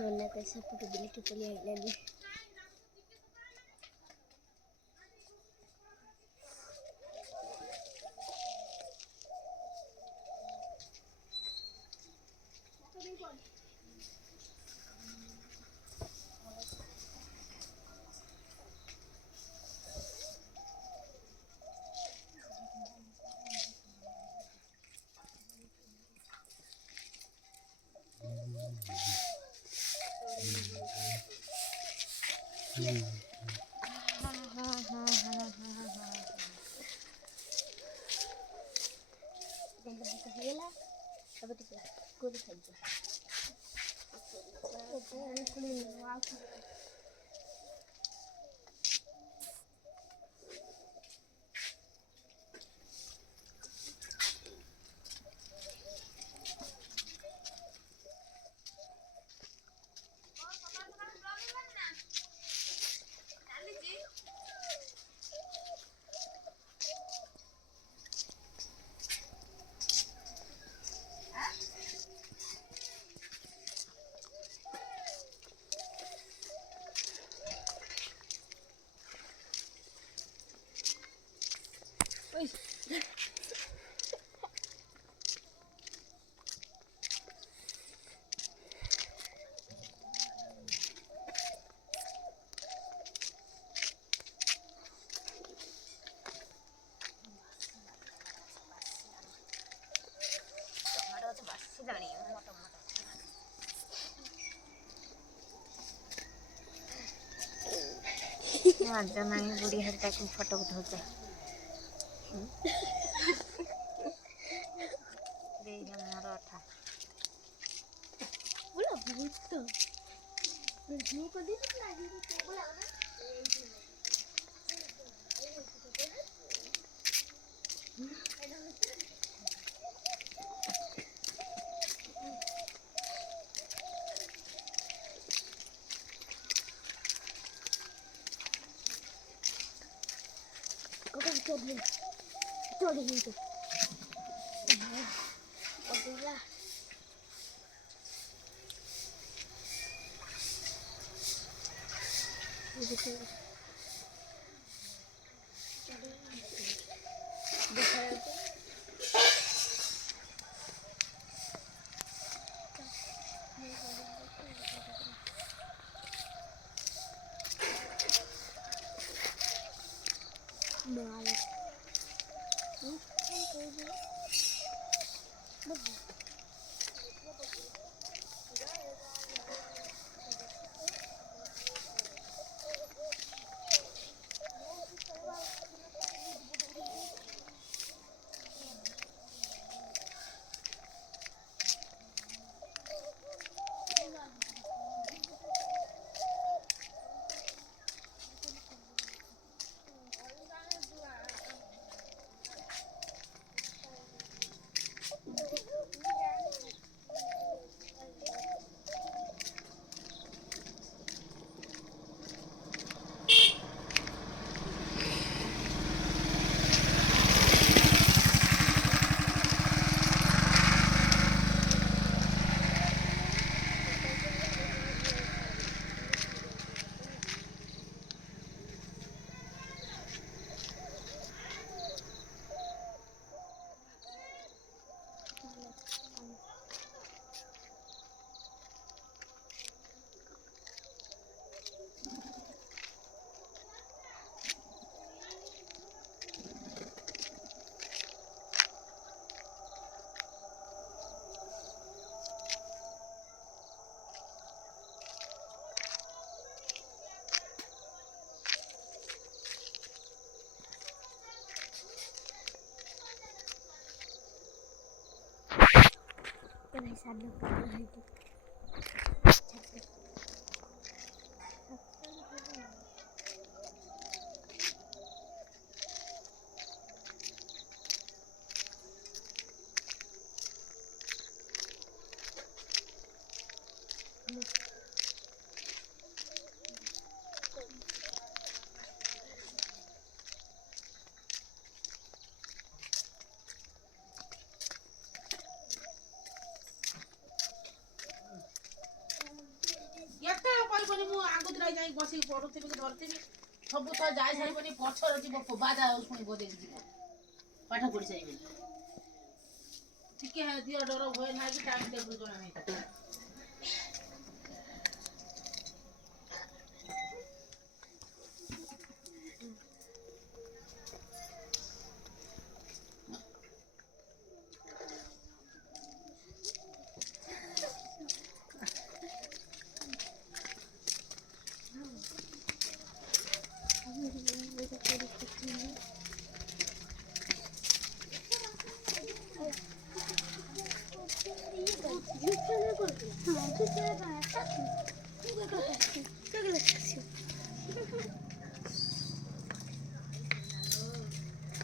Nonna questa probabilità che lei lì. मजा नहीं बुढ़ी हरता को फोटो उठाते दे हमारा था बोला बहुत तो वीडियो को देख लगी तो बोला ना Todo itu. Alhamdulillah. Kan sadar kalau itu. ଯାଇ ଯାଇ ବସିକି ପଢୁଥିବି କି ଧରିଥିବି ସବୁ ତ ଯାଇ ସାରିବନି ପଛର ଯିବ ବାଜା ଶୁଣି ବଜେଇକି ଯିବ ପାଠ ପଢି ସାରିବେନି ଟିକେ ଦିଅ ଡର ଭୟ ନାହିଁ କି ଟାଇମ୍ ଟେବୁଲ ଜଣା ନାହିଁ ତାକୁ ये कर, ये चले कर, हाँ, तो चले कर,